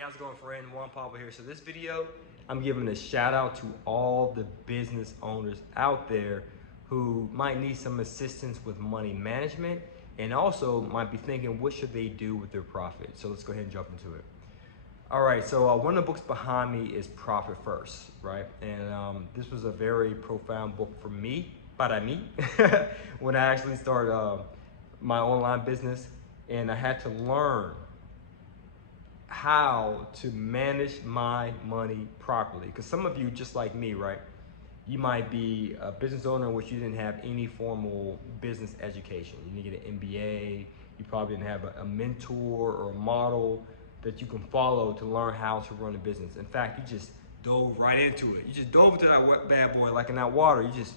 How's it going, friend? Juan Pablo here. So this video, I'm giving a shout out to all the business owners out there who might need some assistance with money management and also might be thinking, what should they do with their profit? So let's go ahead and jump into it. All right, so one of the books behind me is Profit First, right? And this was a very profound book for me, para mí, when I actually started my online business, and I had to learn how to manage my money properly. Because some of you, just like me, right? You might be a business owner in which you didn't have any formal business education. You didn't get an MBA. You probably didn't have a mentor or a model that you can follow to learn how to run a business. In fact, you just dove right into it. You just dove into that bad boy like in that water. You just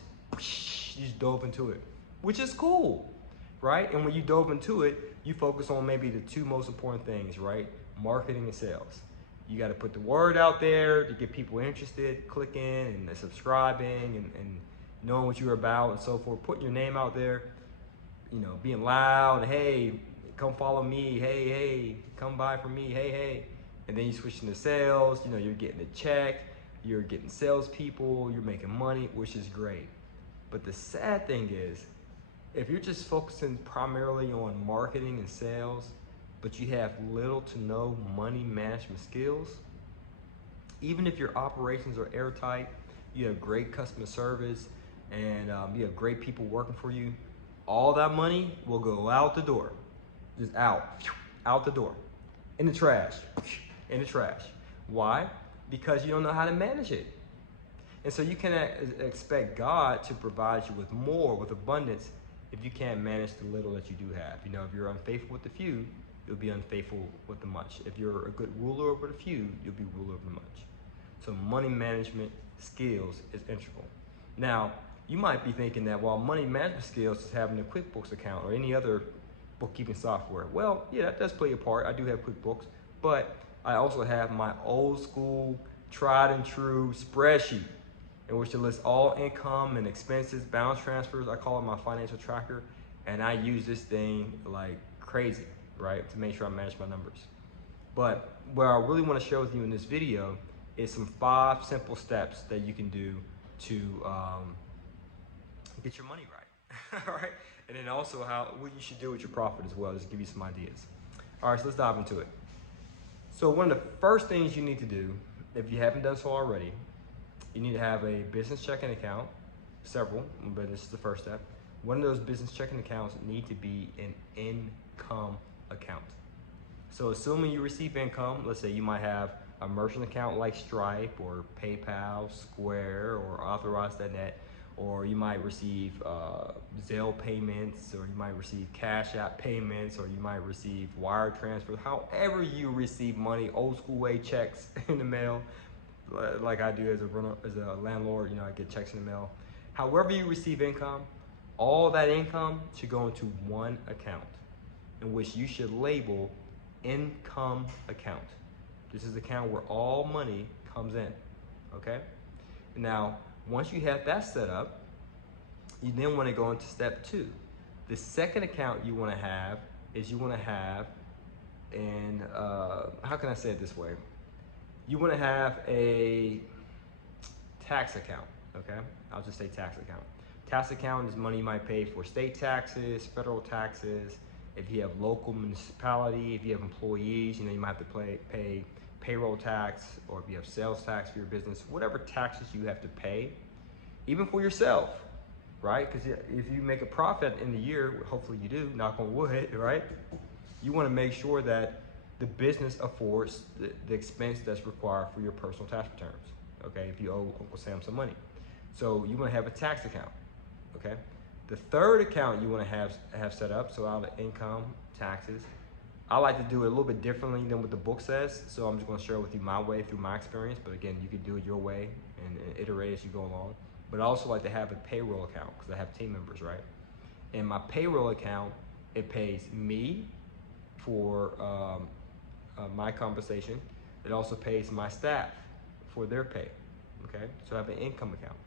dove into it, which is cool, right? And when you dove into it, you focus on maybe the two most important things, right? Marketing and sales. You got to put the word out there to get people interested, clicking and subscribing and knowing what you're about and so forth. Putting your name out there, you know, being loud. Hey, come follow me. Hey, come buy from me. Hey. And then you switch into sales. You know, you're getting a check. You're getting salespeople. You're making money, which is great. But the sad thing is, if you're just focusing primarily on marketing and sales, but you have little to no money management skills, even if your operations are airtight, you have great customer service, and you have great people working for you, all that money will go out the door. Just out the door, in the trash, in the trash. Why? Because you don't know how to manage it. And so you cannot expect God to provide you with more, with abundance, if you can't manage the little that you do have. You know, if you're unfaithful with the few, you'll be unfaithful with the much. If you're a good ruler over the few, you'll be ruler over the much. So money management skills is integral. Now, you might be thinking that, well, money management skills is having a QuickBooks account or any other bookkeeping software. Well, yeah, that does play a part. I do have QuickBooks, but I also have my old school, tried and true spreadsheet in which to list all income and expenses, balance transfers. I call it my financial tracker, and I use this thing like crazy, right, to make sure I manage my numbers. But what I really want to share with you in this video is some 5 simple steps that you can do to get your money right. All right, and then also what you should do with your profit as well, just to give you some ideas. All right, so let's dive into it. So one of the first things you need to do, if you haven't done so already, you need to have a business checking account, several, but this is the first step. One of those business checking accounts need to be an income account. So assuming you receive income, let's say you might have a merchant account like Stripe or PayPal, Square, or Authorize.net, or you might receive Zelle payments, or you might receive Cash App payments, or you might receive wire transfers. However you receive money, old school way, checks in the mail, like I do as a landlord, you know, I get checks in the mail. However you receive income, all that income should go into one account, in which you should label income account. This is the account where all money comes in, okay? Now, once you have that set up, you then want to go into step 2. The second account you want to have is and how can I say it this way? You want to have a tax account, okay? I'll just say tax account. Tax account is money you might pay for state taxes, federal taxes. If you have local municipality, if you have employees, you know, you might have to pay payroll tax, or if you have sales tax for your business, whatever taxes you have to pay, even for yourself, right? Because if you make a profit in the year, hopefully you do, knock on wood, right? You want to make sure that the business affords the expense that's required for your personal tax returns, okay, if you owe Uncle Sam some money. So you want to have a tax account, okay? The third account you want to have set up, so out of income, taxes, I like to do it a little bit differently than what the book says, so I'm just going to share with you my way through my experience, but again, you can do it your way and iterate as you go along. But I also like to have a payroll account because I have team members, right? And my payroll account, it pays me for my compensation. It also pays my staff for their pay, okay? So I have an income account,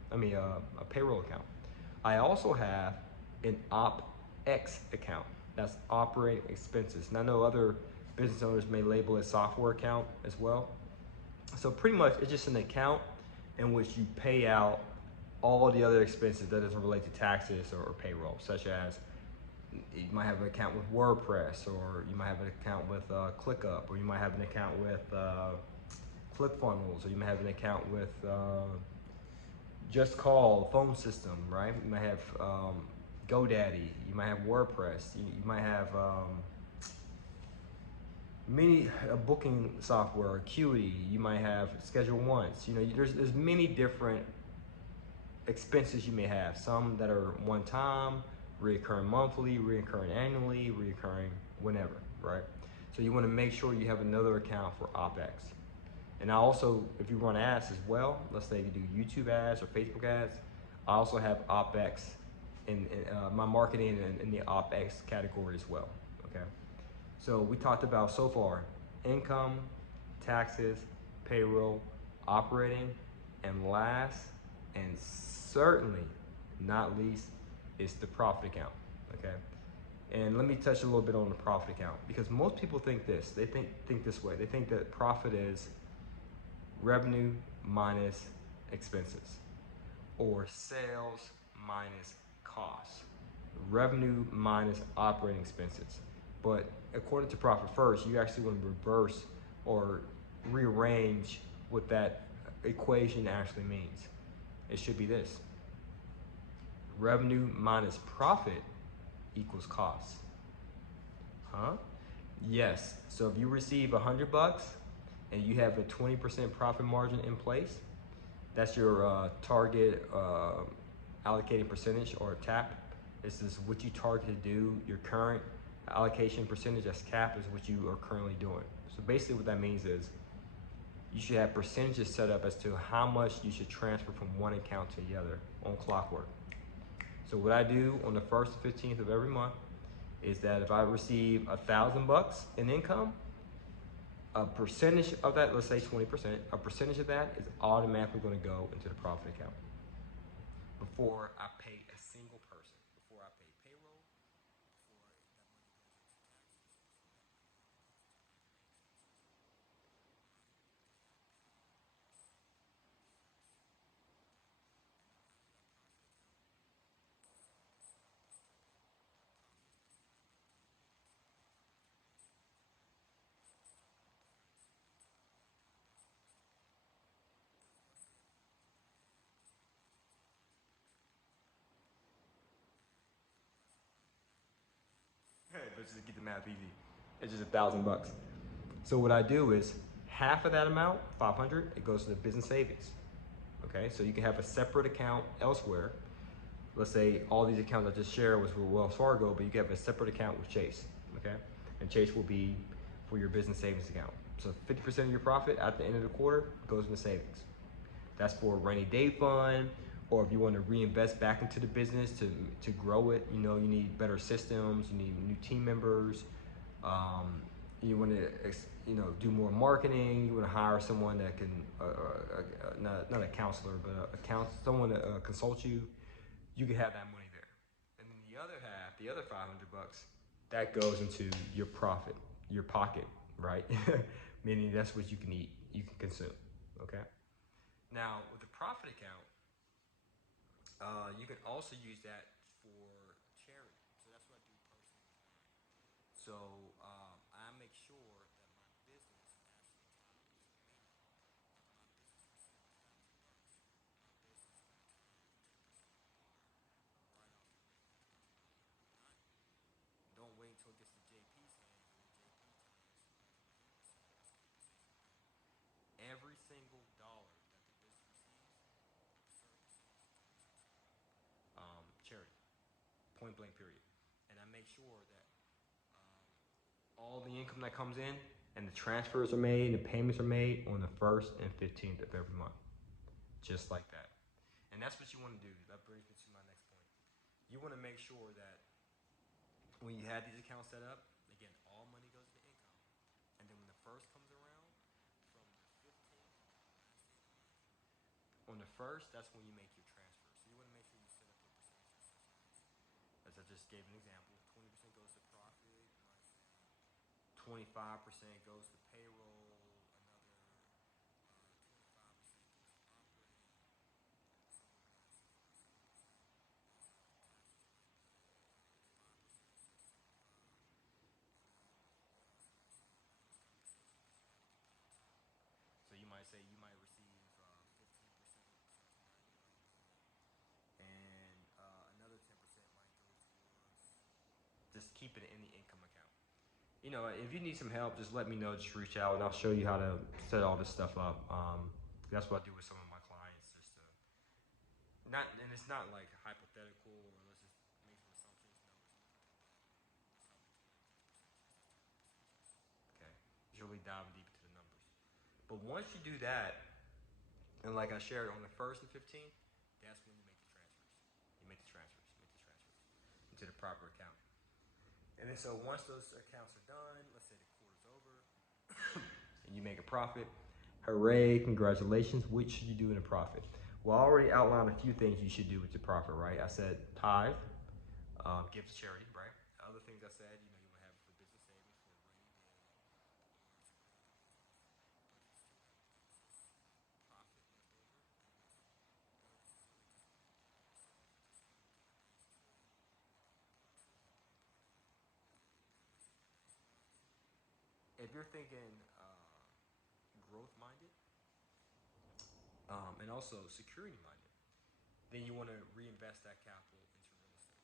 a payroll account. I also have an OpEx account. That's operating expenses. And I know other Business owners may label it software account as well. So pretty much it's just an account in which you pay out all the other expenses that doesn't relate to taxes or payroll, such as you might have an account with WordPress, or you might have an account with ClickUp, or you might have an account with ClickFunnels, or you might have an account with Just Call phone system, right? You might have GoDaddy, you might have WordPress, you might have many booking software, Acuity, you might have Schedule Once. You know, there's many different expenses you may have. Some that are one time, reoccurring monthly, reoccurring annually, reoccurring whenever, right? So you want to make sure you have another account for OpEx. And I also, if you run ads as well, let's say you do YouTube ads or Facebook ads, I also have OpEx in my marketing in the OpEx category as well, okay? So we talked about so far income, taxes, payroll, operating, and last, and certainly not least, is the profit account, okay? And let me touch a little bit on the profit account, because most people think this, they think this way. They think that profit is revenue minus expenses, or sales minus costs, revenue minus operating expenses. But according to Profit First, you actually want to reverse or rearrange what that equation actually means. It should be this: revenue minus profit equals cost. Huh? Yes. So if you receive $100 and you have a 20% profit margin in place, that's your target allocating percentage, or TAP. This is what you target to do. Your current allocation percentage as cap is what you are currently doing. So basically what that means is you should have percentages set up as to how much you should transfer from one account to the other on clockwork. So what I do on the 1st and 15th of every month is that if I receive $1,000 in income, a percentage of that, let's say 20%, a percentage of that is automatically going to go into the profit account before I pay a single person, before I pay payroll, before that money goes into that profit account. Let's just get the math easy. It's just $1,000. So what I do is half of that amount, 500, it goes to the business savings. Okay, so you can have a separate account elsewhere. Let's say all these accounts I just shared was with Wells Fargo, but you can have a separate account with Chase. Okay, and Chase will be for your business savings account. So 50% of your profit at the end of the quarter goes into savings. That's for a rainy day fund, or if you want to reinvest back into the business to grow it. You know, you need better systems, you need new team members. You want to do more marketing. You want to hire someone that can not a counselor, but someone to consult you. You can have that money there, and then the other half, the other $500, that goes into your profit, your pocket, right? Meaning that's what you can eat, you can consume. Okay. Now with the profit account, you can also use that for charity. So that's what I do personally with mine. So I make sure that my business actually ties, meaning if my business receives $1,000, my business is going to turn 10% of the bar right off the rip. Not don't wait until it gets to JP's hands and then JP turns 20%. That's compensation, right? Every single dollar that the business receives, a certain percentage goes into charity, point blank period. And I make sure that um, all the income that comes in and the transfers are made and payments are made on the 1st and 15th of every month, just like that. And that's what you want to do. That brings me to my next point. You want to make sure that when you have these accounts set up, again, all money goes to income. And then when the first comes around, from the 15th to the last day of the month, on the first, that's when you make your transfer. So you want to make sure you set up your percentages, such as I just gave an example, 20% goes to profit, 25% goes to payroll, another 25% goes to operating, some of the rest, 7% goes out to taxes, right? 5% sets to the fund, and then you also have some bonus compensation that you got to give on top. So you might say you might receive 15%, so that's $90 a month, and another 10% might go towards just keeping it in the income account. You know, if you need some help, just let me know. Just reach out, and I'll show you how to set all this stuff up. That's what I do with some of my clients. Just to, not, and it's not like hypothetical or let's just make some assumptions. No, it's literally that's how we do it. Just as time procedures. Okay, just really diving deep into the numbers. But once you do that, and like I shared on the first and 15th, that's when you make the transfers. You make the transfers. You make the transfers into the proper account. And then so once those accounts are done, let's say the quarter's over, and you make a profit, hooray, congratulations. What should you do in a profit? Well, I already outlined a few things you should do with your profit, right? I said tithe, give to charity, right? Other things I said, you know, you want to have it for business savings for a rainy day or to put in a business, but you still have excess profit left over. You want to, this is really just money you earn yourself, just on a daily basis, really. You put to investment wise. If you're thinking growth minded and also security minded, then you want to reinvest that capital into real estate.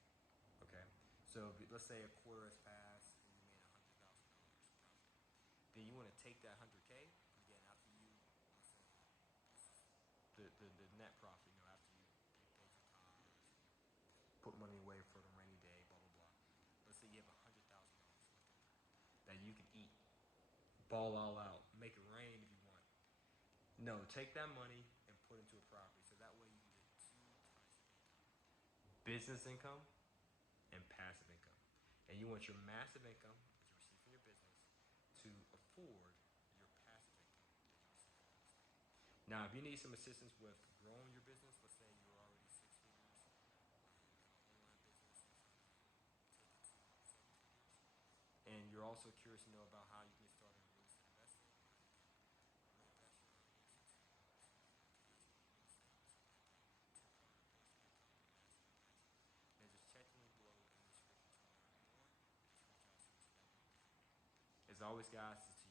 Okay, so let's say a quarter has passed and you made $100,000 profit. Then you want to take that 100K again after you, let's say this is the net profit. You know, after you paid your tithes and put money away for the rainy day, blah blah blah. Let's say you have $100,000 left over that you can eat, ball all out, make it rain if you want. No, take that money and put into a property so that way you can get two types of income: business income and passive income. And you want your massive income that you receive from your business to afford your passive income that you receive from real estate. Now, if you need some assistance with growing your business, let's say you're already six figures or you have an online business and you're trying to take it to seven figures, and you're also curious to know about how you can get started in real estate investing, how you can reinvest your earnings into applications like real estate so you have two-part passive income and massive income, then just check the link below in the description to learn more and just reach out to me so that way we can connect. As always, guys,